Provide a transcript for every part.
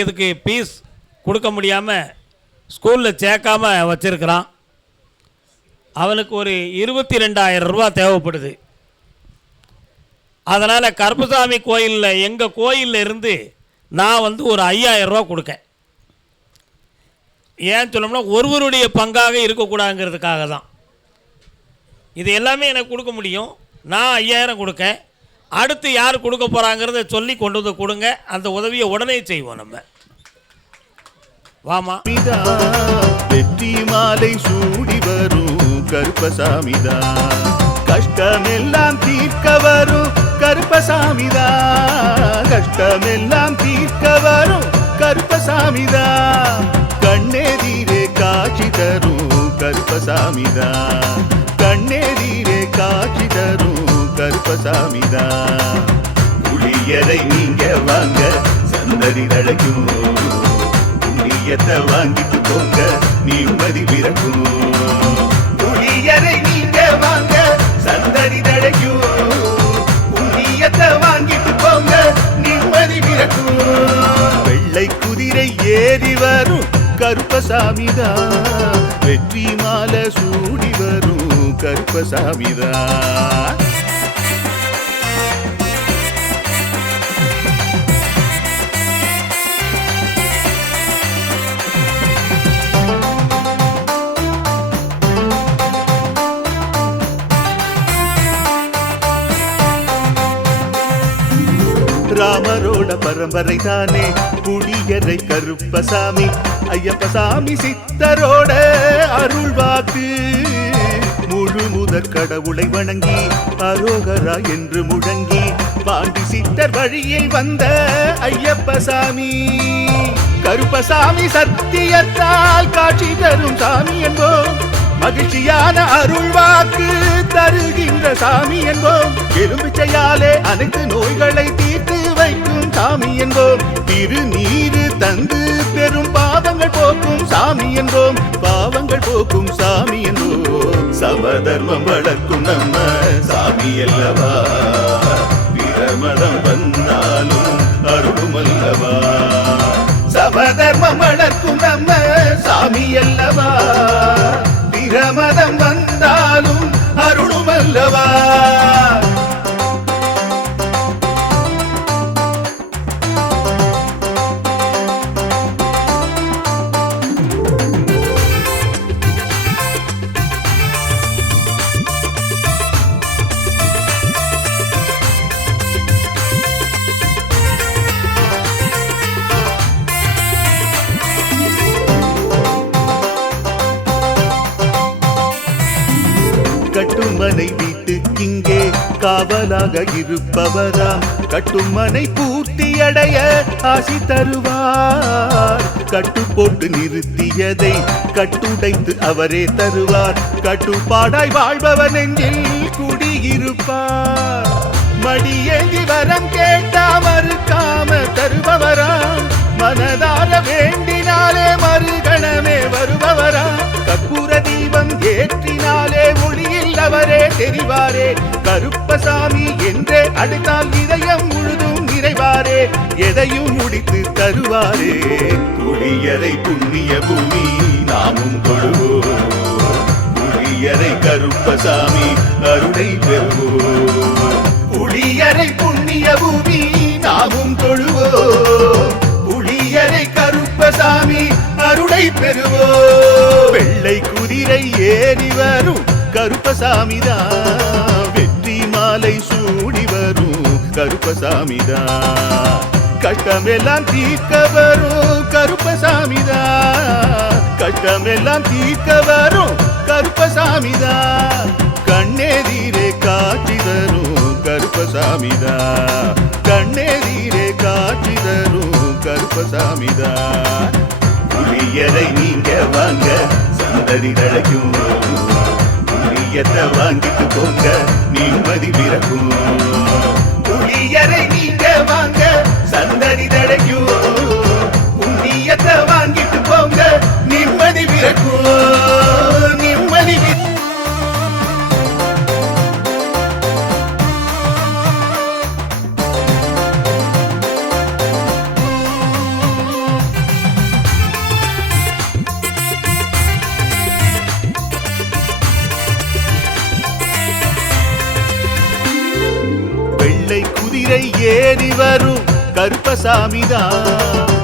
இதுக்கு பீஸ் கொடுக்க முடியாமல் ஸ்கூலில் சேர்க்காம வச்சிருக்கிறான். அவனுக்கு ஒரு 22,000 ரூபா தேவைப்படுது. அதனால் கருப்பசாமி கோயிலில் எங்கள் கோயிலில் இருந்து நான் ஒரு 5,000 ரூபா கொடுக்கேன். ஏன் சொல்லணும்னா ஒருவருடைய பங்காக இருக்கக்கூடாதுங்கிறதுக்காக தான். இது எல்லாமே எனக்கு கொடுக்க முடியும். நான் 5,000 கொடுக்கேன். அடுத்து யார் கொடுக்க போகிறாங்கிறத சொல்லி கொண்டு வந்து கொடுங்க. அந்த உதவியை உடனே செய்வோம். நம்ம வாமா. வெற்றி மாலை சூடி வரும் கருப்பசாமிதா, கஷ்டமெல்லாம் தீர்க்க வரும் கருப்பசாமிதா, கஷ்டமெல்லாம் தீர்க்க வரும் கருப்பசாமிதா, கண்ணெதிரே காட்சி தரும் கருப்பசாமிதா, கண்ணெதிரே காட்சி தரும் கருப்பசாமிதா. புளியரை நீங்க வாங்க சந்ததி தழைக்கும், புண்ணியத்தை வாங்கிட்டு போங்க நிம்மதி பிறக்கும். புளியரை நீங்க வாங்க சந்ததி தழைக்கும், புண்ணியத்தை வாங்கிட்டு போங்க நிம்மதி பிறக்கும். வெள்ளை குதிரை ஏறி வரும் கருப்பசாமிதா, வெற்றி மாலை சூடி வரும் கருப்பசாமிதா. ராமரோட பரம்பரை தானே புளியரை கருப்பசாமி, ஐயப்பசாமி சித்தரோட அருள்வாக்கு. முழு முதற் கடவுளை வணங்கி அரோகரா என்று முழங்கி பாண்டி சித்தர் வழியில் வந்த ஐயப்பசாமி. கருப்பசாமி சத்தியத்தால் காட்சி தரும் சாமி என்போம், மகிழ்ச்சியான அருள்வாக்கு தருகின்ற சாமி என்போம், எலும்பிச்சையாலே அனைத்து நோய்களை தீர்த்து வைக்கும் சாமி என்போம், திருநீரு தந்து பெரும் பாவங்கள் போக்கும் சாமி என்போம், பாவங்கள் போக்கும் சாமி என்போம். சமதர்மம் வளர்க்கும் நம்ம சாமி அல்லவா, பிரமதம் வந்தாலும் அருளும் அல்லவா. சமதர்மம் வளர்க்கும் நம்ம சாமி அல்லவா, பிரமதம் வந்தாலும் அருளும் அல்லவா. கட்டுமனை வீட்டுக்கிங்கே காவலாக இருப்பவராம், கட்டுமனை பூர்த்தியடைய ஆசி தருவார், கட்டு போட்டு நிறுத்தியதை கட்டுடைத்து அவரே தருவார், கட்டுப்பாடாய் வாழ்பவன் நெஞ்சில் குடியிருப்பார். மடியேந்தி வரம் கேட்டா மறுக்காம தருபவராம், மனதார வேண்டினாலே மறுகணமே வருபவரா, கற்பூர தீபம் ஏற்றினாலே ஒளியில் அவரே தெரிவாரே, கருப்பசாமி என்றே அழைத்தால் இதயம் முழுதும் நிறைவாரே, எதையும் முடித்து தருவாரே. புளியரை புண்ணிய பூமி நாமும் தொழுவோம், புளியரை கருப்பசாமி அருளை பெறுவோம், புளியரை புண்ணிய பூமி நாமும் தொழுவோம், புளியரை கருப்பசாமி அருளை பெறுவோம். வெள்ளை குதிரை ஏறி வரும் கருப்பசாமிதா, வெற்றி மாலை சூடி வரும் கருப்பசாமிதா, கஷ்டமெல்லாம் தீர்க்க வரும் கருப்பசாமிதா, கஷ்டமெல்லாம் தீர்க்க வரும் கருப்பசாமிதா, கண்ணெதிரே காட்சி தரும் கருப்பசாமிதா, கண்ணெதிரே காட்சி தரும் கருப்பசாமிதா. புளியரை நீங்க வாங்க சந்ததி தழைக்கும், புளியத்தை வாங்கிட்டு போங்க நிம்மதி பிறக்கும். புளியரை நீங்க வாங்க சந்ததி தழைக்கும், புண்ணியத்தை வாங்கிட்டு போங்க நிம்மதி பிறக்கும், நிம்மதி. ஏறி வரும் கருப்பசாமிதான்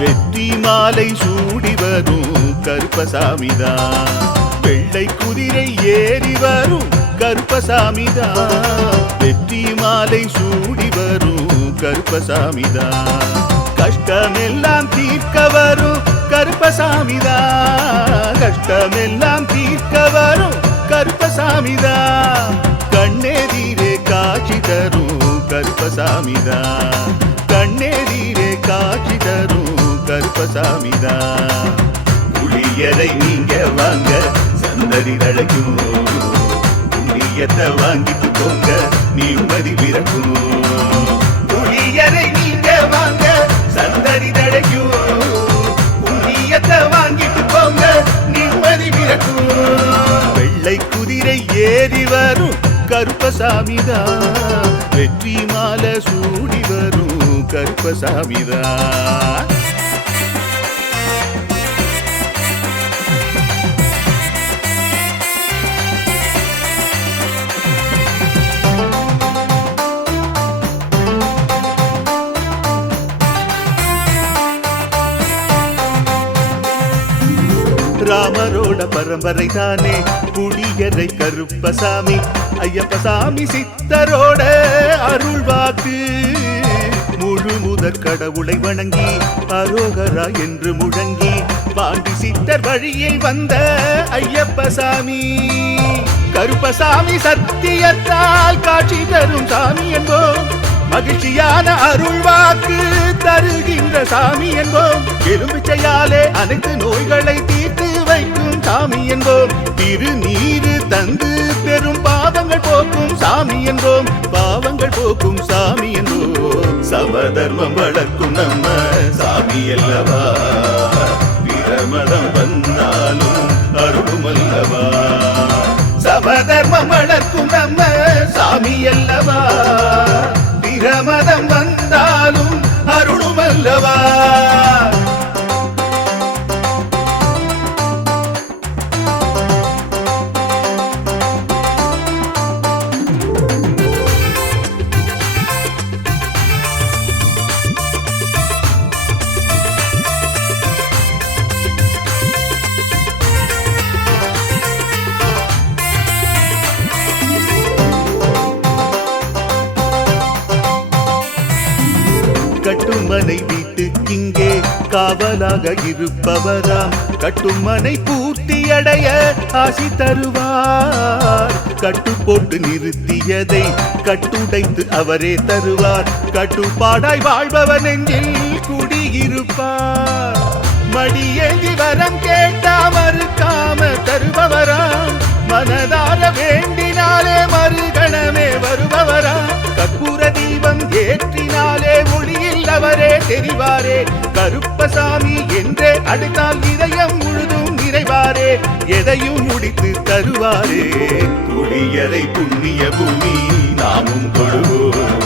வெற்றி மாலை சூடி வரும் கருப்பசாமிதான் வெள்ளை குதிரை ஏறி வரும் கருப்பசாமிதான் வெற்றி மாலை சூடி வரும் கருப்பசாமிதான் கஷ்டமெல்லாம் தீர்க்க வரும் கருப்பசாமிதான் கஷ்டமெல்லாம் தீர்க்க வரும் கருப்பசாமிதான் கண்ணெதிரே காட்சி தரும் கருப்பசாமிதான் கண்ணெதிரே காட்சி தரும் கருப்பசாமிதான் புளியரை நீங்க வாங்க சந்ததி தழைக்கும் புண்ணியத்தை வாங்கிட்டு போங்க நிம்மதி பிறக்கும் புளியரை நீங்க வாங்க சந்ததி தழைக்கும் புண்ணியத்தை வாங்கிட்டு போங்க நிம்மதி பிறக்கும் வெள்ளை குதிரை ஏறி வரும் கருப்பசாமிதான் வெற்றி மாலை சூடி வரும் கருப்பசாமிதான் ராமரோட பரம்பரை தானே புளியரை கருப்பசாமி ஐயப்பசாமி சித்தரோட அருள்வாக்கு முழு முதற் கடவுளை வணங்கி அரோகரா என்று முழங்கி பாண்டி சித்தர் வழியில் வந்த ஐயப்பசாமி கருப்பசாமி சத்தியத்தால் காட்சி தரும் சாமி என்போம் மகிழ்ச்சியான அருள்வாக்கு தருகின்ற சாமி என்போம் எலும்பிச்சையாலே அனைத்து நோய்களை தீர்த்து வைக்கும் சாமி என்போம் திருநீரு தந்து பெரும் பாவங்கள் போக்கும் சாமி என்போம் பாவங்கள் போக்கும் சாமி என்போம் சமதர்மம் வளர்க்கும் நம்ம சாமி அல்லவா பிரமதம் வந்தாலும் அருளும் அல்லவா சமதர்மம் வளர்க்கும் நம்ம சாமி அல்லவா பிரமதம் வந்தாலும் அருளும் அல்லவா கட்டுமனை வீட்டுக்கிங்கே காவலாக இருப்பவராம் கட்டுமனை பூர்த்தியடைய ஆசி தருவார் கட்டு போட்டு நிறுத்தியதை கட்டுடைத்து அவரே தருவார் கட்டுப்பாடாய் வாழ்பவர் நெஞ்சில் குடியிருப்பார் மடியேந்தி வரம் கேட்டா மறுக்காம தருபவராம் மனதார வேண்டினாலே மறுகணமே வருபவரா கற்பூர தீபம் ஏற்றினாலே ஒளியில் அவரே தெரிவாரே கருப்பசாமி என்றே அழைத்தால் இதயம் முழுதும் நிறைவாரே எதையும் முடித்து தருவாரே புளியரை புண்ணிய பூமி நாமும் தொழுவோம்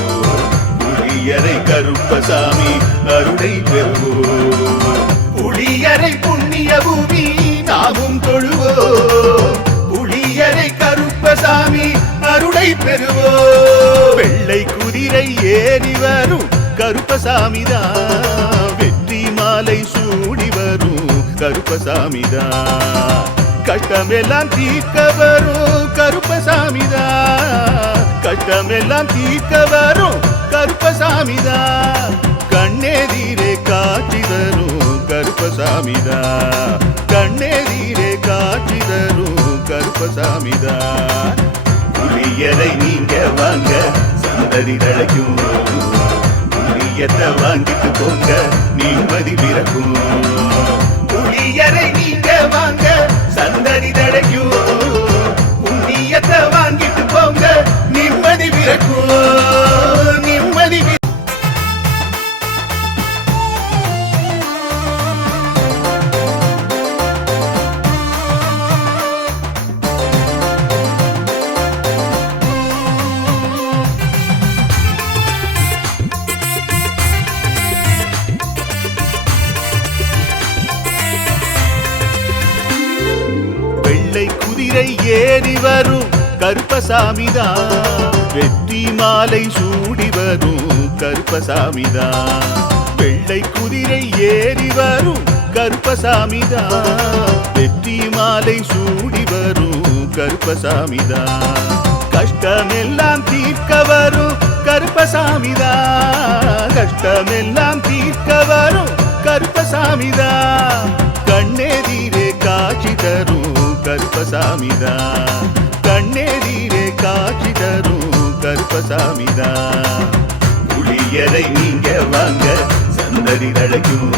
புளியரை கருப்பசாமி அருளை பெறுவோம் புளியரை புண்ணிய பூமி நாமும் தொழுவோம் புளியரை கருப்பசாமி அருளை பெறுவோம் வெள்ளை குதிரை ஏறி வரும் கருப்பசாமிதான் வெற்றி மாலை சூடி வரும் கருப்பசாமிதான் கஷ்டமெல்லாம் தீர்க்க வரும் கருப்பசாமிதான் கஷ்டமெல்லாம் தீர்க்க வரும் கருப்பசாமிதான் கண்ணெதிரே காட்சி தரும் கருப்பசாமிதான் கண்ணெதிரே காட்சி தரும் கருப்பசாமிதான் புளியரை நீங்க வாங்க சந்ததி தழைக்கும் புளியத்தை வாங்கிட்டு போங்க நிம்மதி பிறக்கும் புளியரை நீங்க வாங்க சந்ததி தழைக்கும் புண்ணியத்தை வாங்கிட்டு போங்க நிம்மதி பிறக்கும் நிம்மதி குதிரை ஏறி வரும் கருப்பசாமிதான் வெற்றி மாலை சூடி வரும் கருப்பசாமிதான். வெள்ளை குதிரை ஏறி வரும் கருப்பசாமிதான். வெற்றி மாலை சூடி வரும் கருப்பசாமிதான். கஷ்டமெல்லாம் தீர்க்க வரும் கருப்பசாமிதான். கஷ்டமெல்லாம் தீர்க்க வரும் கருப்பசாமிதான். கண்ணெதிரே காட்சி தரும் கருப்பசாமிதான். கண்ணெதிரே காட்சி தரும் கருப்பசாமிதான். புளியரை நீங்க வாங்க சந்தடி தழைக்கும்.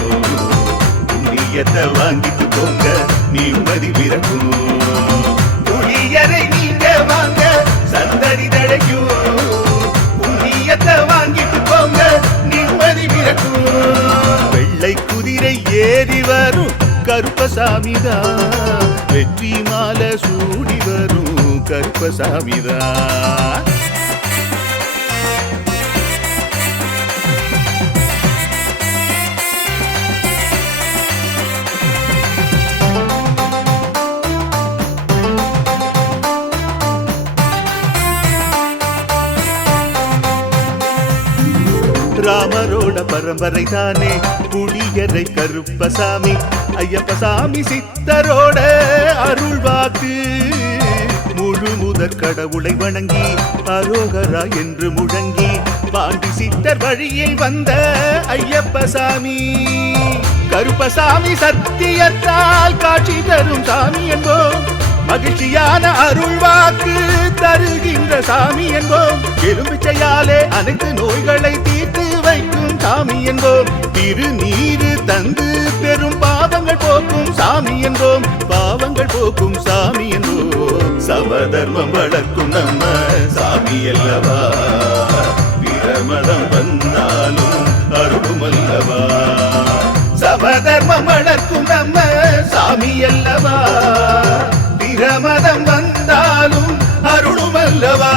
புண்ணியத்தை வாங்கிட்டு போங்க நிம்மதி பிறக்கும். புளியரை நீங்க வாங்க சந்தடி தழைக்கும். புண்ணியத்தை வாங்கிட்டு போங்க நிம்மதி பிறக்கும். வெள்ளை குதிரை ஏறி வரும் கருப்பசாமிதான். வெற்றி மாலை சூடி வரும் கருப்பசாமிதான். ராமரோட பரம்பரை தானே புளியரை கருப்பசாமி. ஐயப்பசாமி சித்தரோட அருள்வாக்கு. முழு முதற் கடவுளை வணங்கி அரோகரா என்று முழங்கி பாண்டி சித்தர் வழியில் வந்த ஐயப்பசாமி. கருப்பசாமி சத்தியத்தால் காட்சி தரும் சாமி என்போம். மகிழ்ச்சியான அருள்வாக்கு தருகின்ற சாமி என்போம். எலும்பிச்சையாலே அனைத்து நோய்களை தீர்த்து வைக்கும் சாமி என்போம். திருநீரு தந்து பெரும் பாவங்கள் போக்கும் சாமி என்போம். பாவங்கள் போக்கும் சாமி என்போம். சமதர்மம் வளர்க்கும் நம்ம சாமி அல்லவா. பிரமதம் வந்தாலும் அருளும் அல்லவா. சமதர்மம் வளர்க்கும் நம்ம சாமி அல்லவா. பிரமதம் வந்தாலும் அருளும் அல்லவா.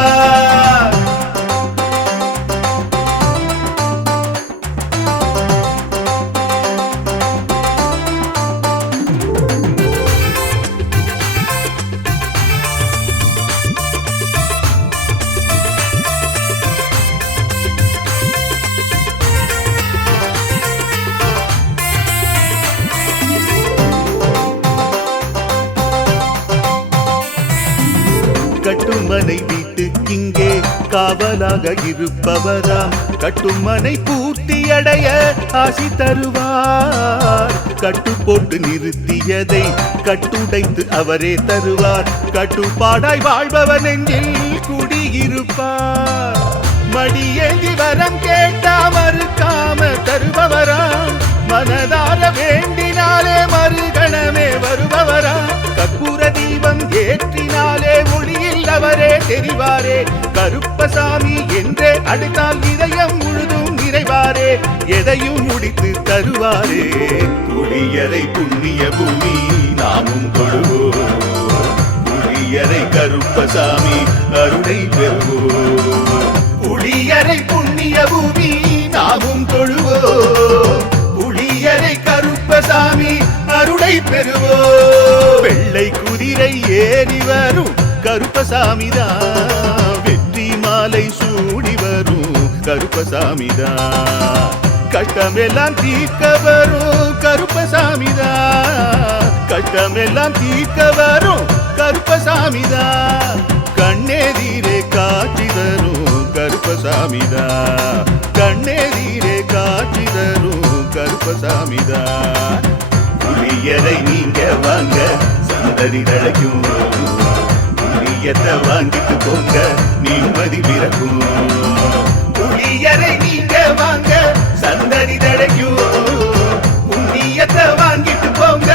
கட்டுமனை வீட்டுக்கிங்கே காவலாக இருப்பவராம். கட்டுமனை பூர்த்தியடைய ஆசி தருவார். கட்டு போட்டு நிறுத்தியதை கட்டுடைத்து அவரே தருவார். கட்டுப்பாடாய் வாழ்பவன் நெஞ்சில் குடியிருப்பார். மடியேந்தி வரம் கேட்டா மறுக்காம தருபவராம். மனதார வேண்டினாலே மறுகணமே வருபவரா. கற்பூர தீபம் ஏற்றினாலே ஒளியில் அவரே தெரிவாரே. கருப்பசாமி என்றே அழைத்தால் இதயம் முழுதும் நிறைவாரே. எதையும் முடித்து தருவாரே. புளியரை புண்ணிய பூமி நாமும் தொழுவோம். புளியரை கருப்பசாமி அருளை பெறுவோம். புளியரை புண்ணிய பூமி நாமும் தொழுவோம். புளியரை கருப்பசாமி அருளை பெறுவோம். வெள்ளை குதிரை ஏறி வரும் கருப்பசாமிதான். வெற்றி மாலை சூடி வரும் கருப்பசாமிதான். கஷ்டமெல்லாம் தீர்க்க வரும் கருப்பசாமிதான். கஷ்டமெல்லாம் தீர்க்க வரும் கருப்பசாமிதான். கண்ணெதிரே காட்சி தரும் கருப்பசாமிதான். கண்ணெதிரே காட்சி தரும் கருப்பசாமிதான். புளியரை நீங்க வாங்க சந்தடி தழைக்கும். புளியத்தை வாங்கிட்டு போங்க நிம்மதி பிறக்கும். புளியரை நீங்க வாங்க சந்தடி தழைக்கும். புண்ணியத்தை வாங்கிட்டு போங்க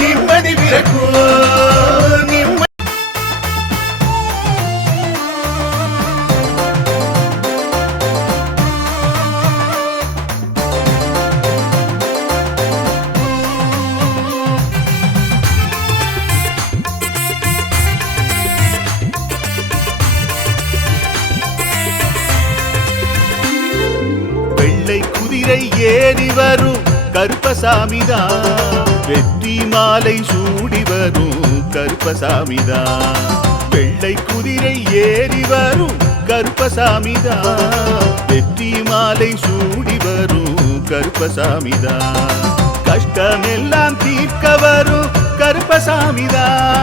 நிம்மதி பிறக்கும். நிம்மதி குதிரை ஏறி வரும் கருப்பசாமிதான். வெற்றி மாலை சூடி வரும் கருப்பசாமிதான். வெள்ளை குதிரை ஏறி வரும் கருப்பசாமிதான் வெற்றி மாலை சூடி வரும் கருப்பசாமிதான் கஷ்டமெல்லாம் தீர்க்க வரும் கருப்பசாமிதான்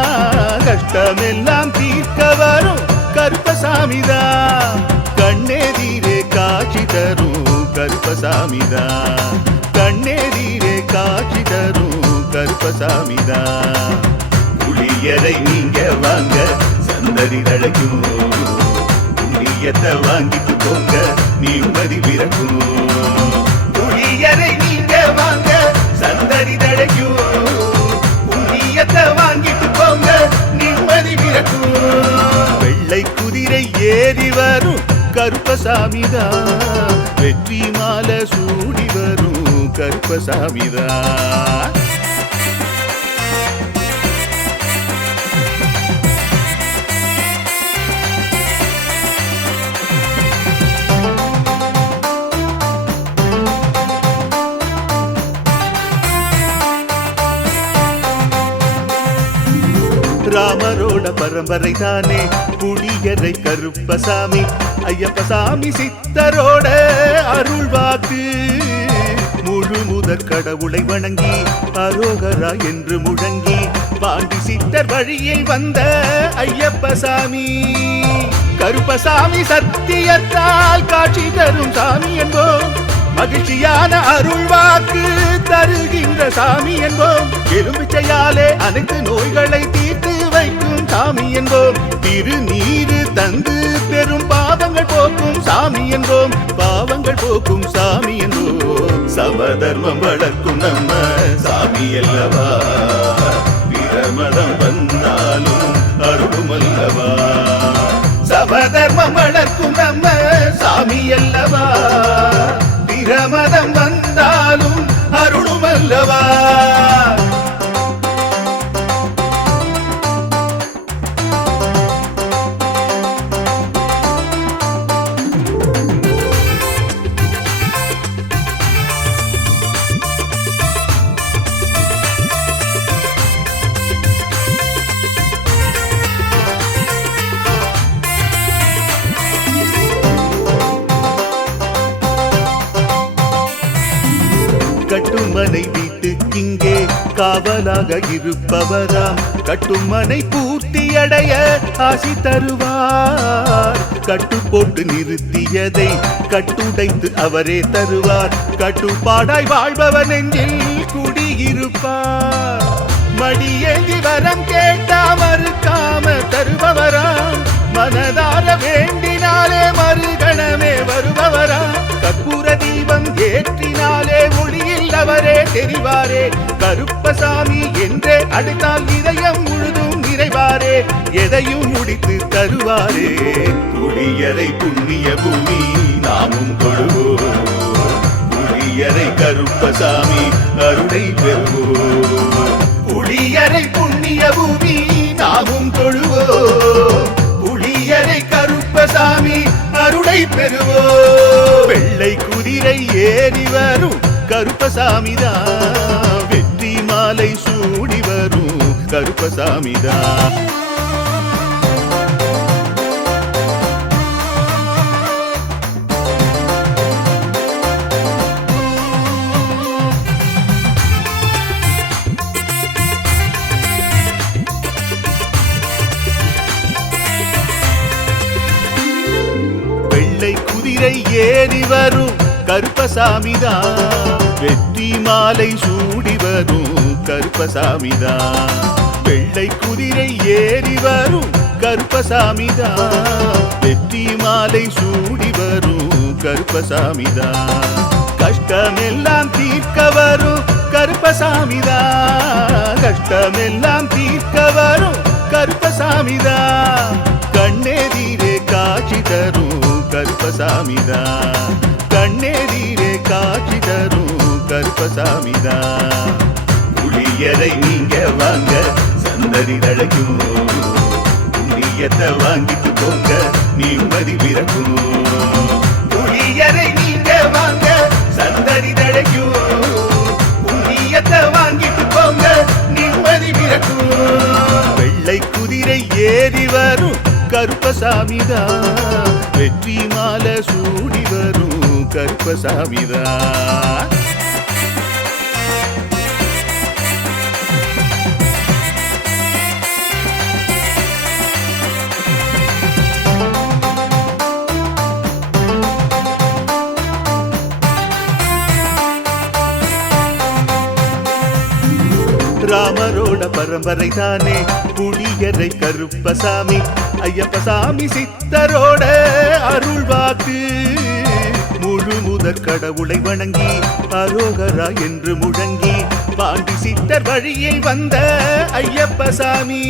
கஷ்டமெல்லாம் தீர்க்க வரும் கருப்பசாமிதான் கண்ணெதிரே காட்சி தரும் கருப்பசாமிதான் கண்ணெதிரே காட்சி தரும் கருப்பசாமிதான் புளியரை நீங்க வாங்க சந்ததி தழைக்கும் புண்ணியத்தை வாங்கிட்டு போங்க நிம்மதி பிறக்கும் புளியரை நீங்க வாங்க சந்ததி தழைக்கும் புண்ணியத்தை வாங்கிட்டு போங்க நிம்மதி பிறக்கும் வெள்ளை குதிரை ஏறி வரும் கருப்பசாமிதான் வெற்றி மாலை சூடி வரும் கருப்பசாமிதான் ராமரோட பரம்பரை தானே புளியரை கருப்பசாமி ஐயப்பசாமி சித்தரோட அருள்வாக்கு முழு முதற் கடவுளை வணங்கி அரோகரா என்று முழங்கி பாண்டி சித்தர் வழியில் வந்த ஐயப்பசாமி கருப்பசாமி சத்தியத்தால் காட்சி தரும் சாமி என்போம் மகிழ்ச்சியான அருள்வாக்கு தருகின்ற சாமி என்போம் எலும்பிச்சையாலே அனைத்து நோய்களை தீர்த்து வைக்கும் சாமி என்போம் திருநீரு தந்து பெரும் பாவங்கள் போக்கும் சாமி என்போம் பாவங்கள் போக்கும் சாமி என்போம் சமதர்மம் வளர்க்கும் நம்ம சாமி அல்லவா பிரமதம் வந்தாலும் அருளும் அல்லவா சமதர்மம் வளர்க்கும் நம்ம சாமி அல்லவா பிரமதம் வந்தாலும் அருளும் அல்லவா கட்டுமனை வீட்டுக்கிங்கே காவலாக இருப்பவராம் கட்டுமனை பூர்த்தியடைய ஆசி தருவார் கட்டு போட்டு நிறுத்தியதை கட்டுடைத்து அவரே தருவார் கட்டுப்பாடாய் வாழ்பவர் நெஞ்சில் குடியிருப்பார் மடியேந்தி வரம் கேட்டா மறுக்காம தருபவராம் மனதார வேண்டினாலே மறுகணமே வருபவராம் கற்பூர தீபம் ஏற்றினாலே ஒளியில் அவரே தெரிவாரே கருப்பசாமி என்றே அழைத்தால் இதயம் முழுதும் நிறைவாரே எதையும் முடித்து தருவாரே புளியரை புண்ணிய பூமி நாமும் தொழுவோம் புளியரை கருப்பசாமி அருளை பெறுவோம் புளியரை புண்ணிய பூமி நாமும் தொழுவோம் புளியரை கருப்பசாமி அருளை பெறுவோம் வெள்ளை குதிரை ஏறி வரும் கருப்பசாமிதான் வெற்றி மாலை சூடி வரும் கருப்பசாமிதான் வெள்ளை குதிரை ஏறி வரும் கருப்பசாமிதான் வெற்றி மாலை சூடி வரும் கருப்பசாமிதான் வெள்ளை குதிரை ஏறி வரும் கருப்பசாமிதான் வெற்றி மாலை சூடி வரும் கருப்பசாமிதான் கஷ்டமெல்லாம் தீர்க்க வரும் கருப்பசாமிதான் கஷ்டமெல்லாம் தீர்க்க வரும் கருப்பசாமிதான் கண்ணெதிரே காட்சி தரும் கருப்பசாமிதான் கண்ணெதிரே காட்சி தரும் கருப்பசாமிதான் புளியரை நீங்க வாங்க சந்ததி தழைக்கும் புண்ணியத்தை வாங்கிட்டு போங்க நிம்மதி பிறக்கும் புளியரை நீங்க வாங்க சந்ததி தழைக்கும் புண்ணியத்தை வாங்கிட்டு போங்க நிம்மதி பிறக்கும் வெள்ளை குதிரை ஏறி வரும் கருப்பசாமிதான் வெற்றி மாலை சூடி வரும் கருப்பசாமிதான் ராமரோட பரம்பரை தானே புளியரை கருப்பசாமி ஐயப்பசாமி சித்தரோட அருள்வாக்கு முழு முதற் கடவுளை வணங்கி அரோகரா என்று முழங்கி பாண்டி சித்தர் வழியில் வந்த ஐயப்பசாமி